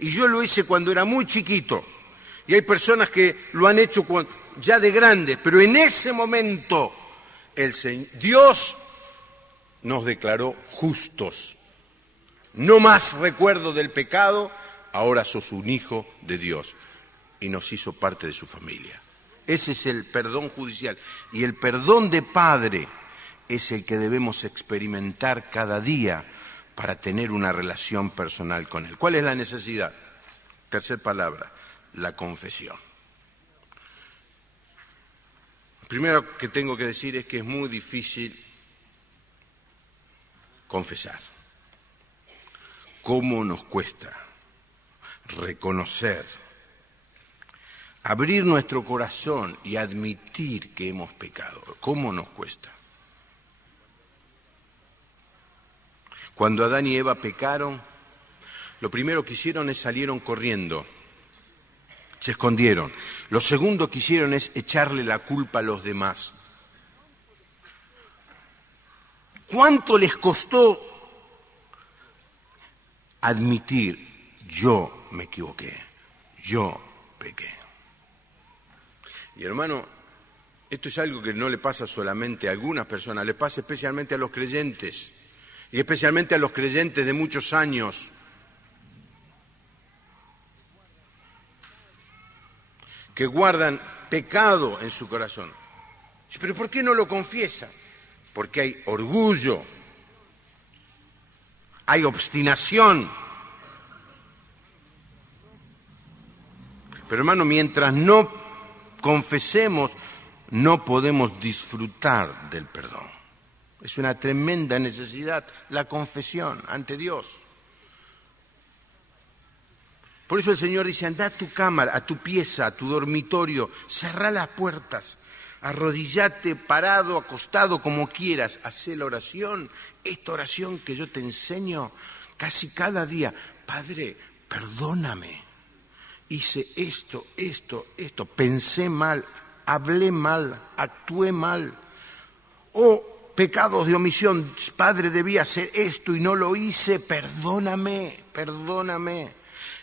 y yo lo hice cuando era muy chiquito, y hay personas que lo han hecho ya de grandes, pero en ese momento Dios nos declaró justos. No más recuerdo del pecado, ahora sos un hijo de Dios y nos hizo parte de su familia. Ese es el perdón judicial. Y el perdón de Padre es el que debemos experimentar cada día para tener una relación personal con Él. ¿Cuál es la necesidad? Tercer palabra, la confesión. Primero que tengo que decir es que es muy difícil confesar. ¿Cómo nos cuesta reconocer, abrir nuestro corazón y admitir que hemos pecado? ¿Cómo nos cuesta? Cuando Adán y Eva pecaron, lo primero que hicieron es salieron corriendo, se escondieron. Lo segundo que hicieron es echarle la culpa a los demás. ¿Cuánto les costó admitir, yo me equivoqué, yo pequé? Y hermano, esto es algo que no le pasa solamente a algunas personas, le pasa especialmente a los creyentes, y especialmente a los creyentes de muchos años, que guardan pecado en su corazón. ¿Pero por qué no lo confiesan? Porque hay orgullo, hay obstinación. Pero hermano, mientras no confesemos, no podemos disfrutar del perdón. Es una tremenda necesidad la confesión ante Dios. Por eso el Señor dice, anda a tu cámara, a tu pieza, a tu dormitorio, cerrá las puertas, arrodillate parado, acostado, como quieras, hacé la oración, esta oración que yo te enseño casi cada día. Padre, perdóname, hice esto, pensé mal, hablé mal, actué mal, pecados de omisión, Padre, debía hacer esto y no lo hice, perdóname.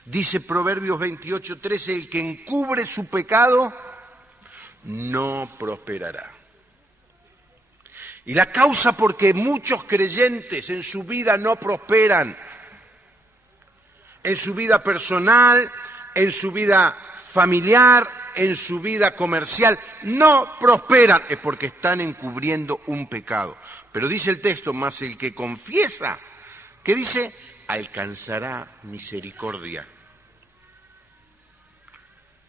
Dice Proverbios 28:13, el que encubre su pecado no prosperará. Y la causa por que muchos creyentes en su vida no prosperan en su vida personal, en su vida familiar, en su vida comercial, no prosperan, es porque están encubriendo un pecado. Pero dice el texto, más el que confiesa, ¿qué dice? Alcanzará misericordia.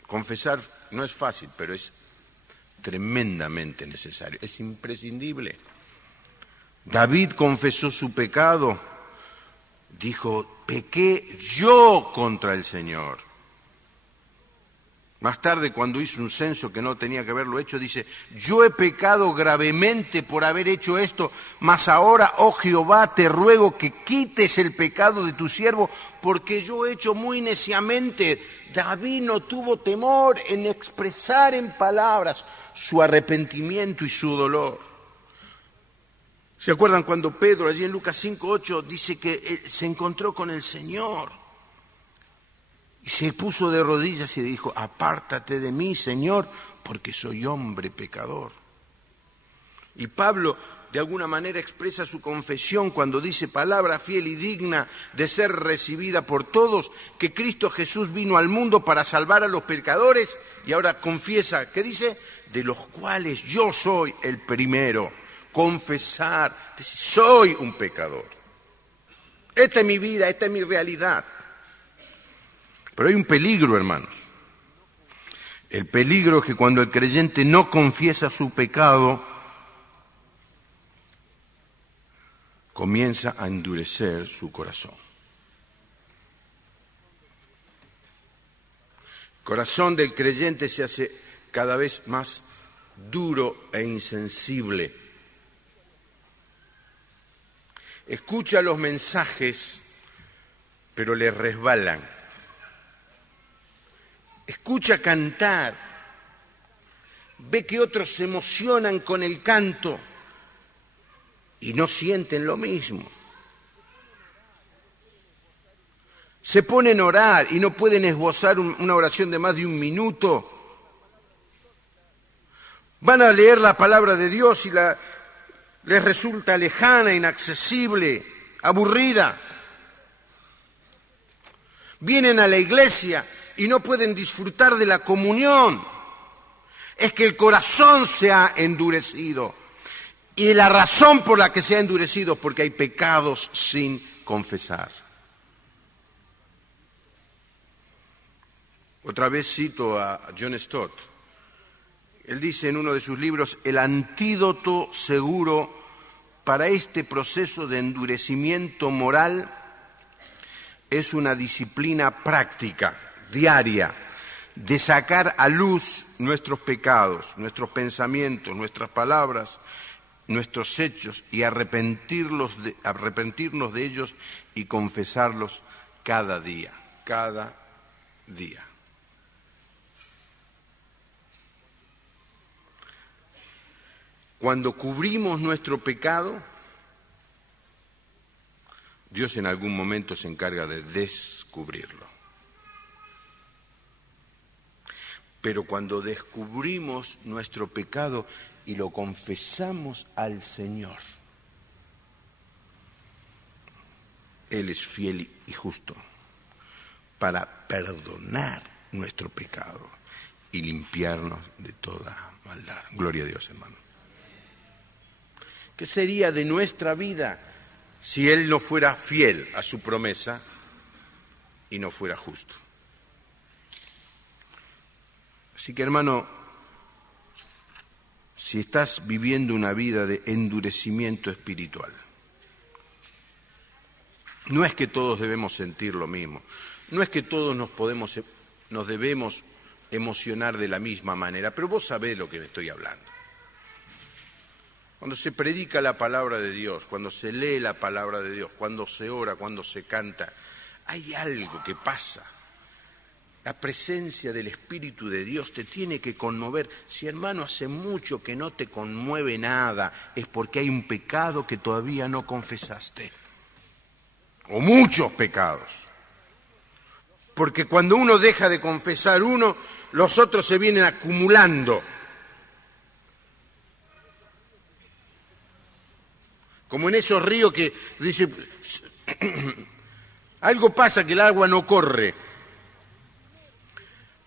Confesar no es fácil, pero es tremendamente necesario, es imprescindible. David confesó su pecado, dijo, pequé yo contra el Señor. Más tarde, cuando hizo un censo que no tenía que haberlo hecho, dice, yo he pecado gravemente por haber hecho esto, mas ahora, oh Jehová, te ruego que quites el pecado de tu siervo, porque yo he hecho muy neciamente. David no tuvo temor en expresar en palabras su arrepentimiento y su dolor. ¿Se acuerdan cuando Pedro, allí en Lucas 5:8, dice que se encontró con el Señor? Y se puso de rodillas y dijo, apártate de mí, Señor, porque soy hombre pecador. Y Pablo, de alguna manera, expresa su confesión cuando dice, palabra fiel y digna de ser recibida por todos, que Cristo Jesús vino al mundo para salvar a los pecadores, y ahora confiesa, ¿qué dice? De los cuales yo soy el primero. Confesar, soy un pecador. Esta es mi vida, esta es mi realidad. Pero hay un peligro, hermanos. El peligro es que cuando el creyente no confiesa su pecado, comienza a endurecer su corazón. El corazón del creyente se hace cada vez más duro e insensible. Escucha los mensajes, pero le resbalan. Escucha cantar, ve que otros se emocionan con el canto y no sienten lo mismo. Se ponen a orar y no pueden esbozar una oración de más de 1 minuto. Van a leer la palabra de Dios y les resulta lejana, inaccesible, aburrida. Vienen a la iglesia y no pueden disfrutar de la comunión. Es que el corazón se ha endurecido. Y la razón por la que se ha endurecido es porque hay pecados sin confesar. Otra vez cito a John Stott. Él dice en uno de sus libros, el antídoto seguro para este proceso de endurecimiento moral es una disciplina práctica, diaria, de sacar a luz nuestros pecados, nuestros pensamientos, nuestras palabras, nuestros hechos y arrepentirnos de ellos y confesarlos cada día, cada día. Cuando cubrimos nuestro pecado, Dios en algún momento se encarga de descubrirlo. Pero cuando descubrimos nuestro pecado y lo confesamos al Señor, Él es fiel y justo para perdonar nuestro pecado y limpiarnos de toda maldad. Gloria a Dios, hermano. ¿Qué sería de nuestra vida si Él no fuera fiel a su promesa y no fuera justo? Así que, hermano, si estás viviendo una vida de endurecimiento espiritual, no es que todos debemos sentir lo mismo, no es que todos nos debemos emocionar de la misma manera, pero vos sabés lo que me estoy hablando. Cuando se predica la palabra de Dios, cuando se lee la palabra de Dios, cuando se ora, cuando se canta, hay algo que pasa. La presencia del Espíritu de Dios te tiene que conmover. Si, hermano, hace mucho que no te conmueve nada, es porque hay un pecado que todavía no confesaste. O muchos pecados. Porque cuando uno deja de confesar uno, los otros se vienen acumulando. Como en esos ríos que dice, Algo pasa que el agua no corre.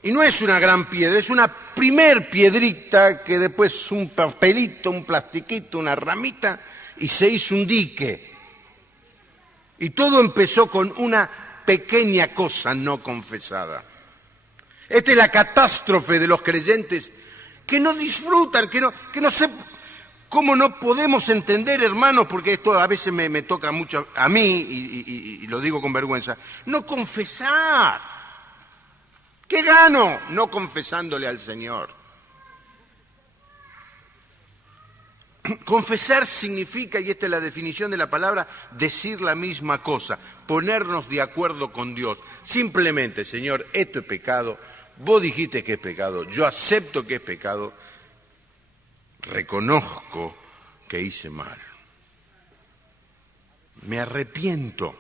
Y no es una gran piedra, es una primer piedrita que después es un papelito, un plastiquito, una ramita, y se hizo un dique. Y todo empezó con una pequeña cosa no confesada. Esta es la catástrofe de los creyentes que no disfrutan, que no sé cómo no podemos entender, hermanos, porque esto a veces me toca mucho a mí, y lo digo con vergüenza, no confesar. ¿Qué gano no confesándole al Señor? Confesar significa, y esta es la definición de la palabra, decir la misma cosa, ponernos de acuerdo con Dios. Simplemente, Señor, esto es pecado, vos dijiste que es pecado, yo acepto que es pecado, reconozco que hice mal. Me arrepiento.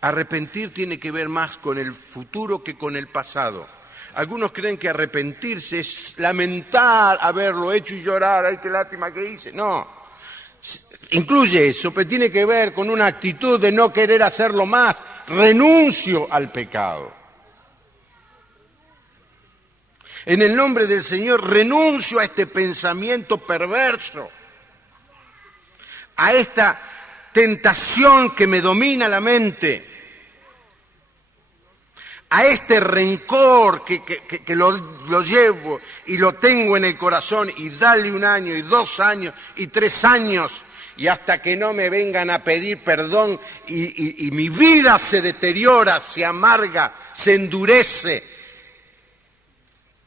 Arrepentir tiene que ver más con el futuro que con el pasado. Algunos creen que arrepentirse es lamentar haberlo hecho y llorar, ¡ay, qué lástima que hice! No, incluye eso, pero tiene que ver con una actitud de no querer hacerlo más. Renuncio al pecado. En el nombre del Señor renuncio a este pensamiento perverso, a esta tentación que me domina la mente, a este rencor que lo llevo y lo tengo en el corazón, y dale 1 año, y 2 años, y 3 años, y hasta que no me vengan a pedir perdón y mi vida se deteriora, se amarga, se endurece,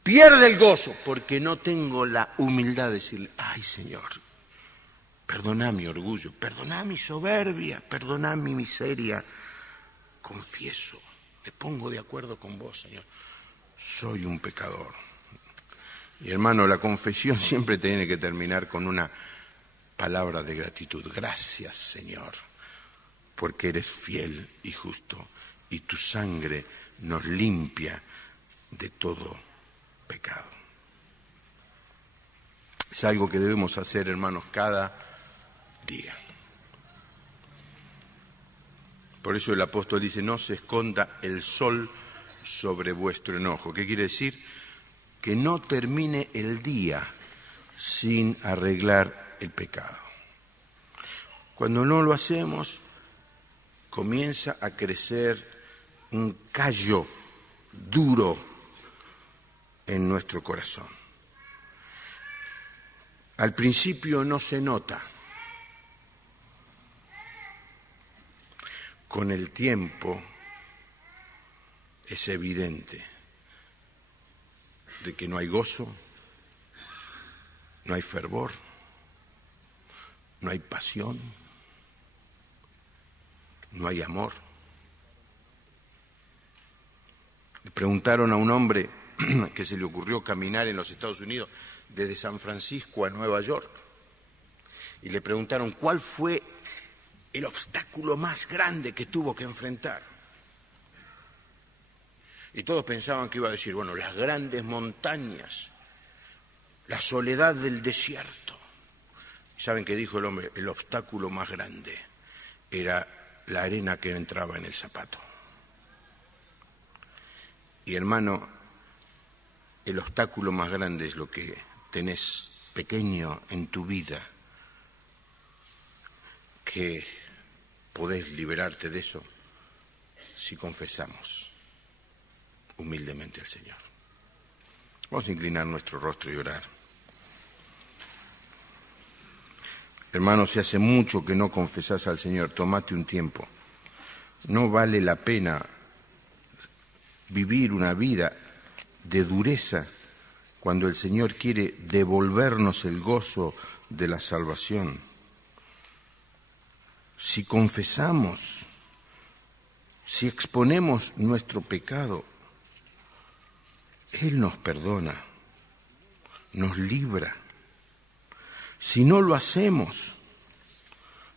pierde el gozo, porque no tengo la humildad de decirle, ay Señor, perdoná mi orgullo, perdoná mi soberbia, perdoná mi miseria, confieso. Me pongo de acuerdo con vos, Señor. Soy un pecador. Y hermano, la confesión siempre tiene que terminar con una palabra de gratitud. Gracias, Señor, porque eres fiel y justo, y tu sangre nos limpia de todo pecado. Es algo que debemos hacer, hermanos, cada día. Por eso el apóstol dice, no se esconda el sol sobre vuestro enojo. ¿Qué quiere decir? Que no termine el día sin arreglar el pecado. Cuando no lo hacemos, comienza a crecer un callo duro en nuestro corazón. Al principio no se nota. Con el tiempo es evidente de que no hay gozo, no hay fervor, no hay pasión, no hay amor. Le preguntaron a un hombre que se le ocurrió caminar en los Estados Unidos desde San Francisco a Nueva York, y le preguntaron cuál fue el obstáculo más grande que tuvo que enfrentar. Y todos pensaban que iba a decir, bueno, las grandes montañas, la soledad del desierto. ¿Y saben qué dijo el hombre? El obstáculo más grande era la arena que entraba en el zapato. Y hermano, el obstáculo más grande es lo que tenés pequeño en tu vida, que podés liberarte de eso si confesamos humildemente al Señor. Vamos a inclinar nuestro rostro y orar. Hermanos, si hace mucho que no confesás al Señor, tomate un tiempo. No vale la pena vivir una vida de dureza cuando el Señor quiere devolvernos el gozo de la salvación. Si confesamos, si exponemos nuestro pecado, Él nos perdona, nos libra. Si no lo hacemos,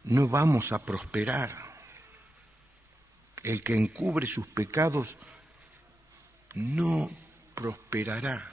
no vamos a prosperar. El que encubre sus pecados no prosperará.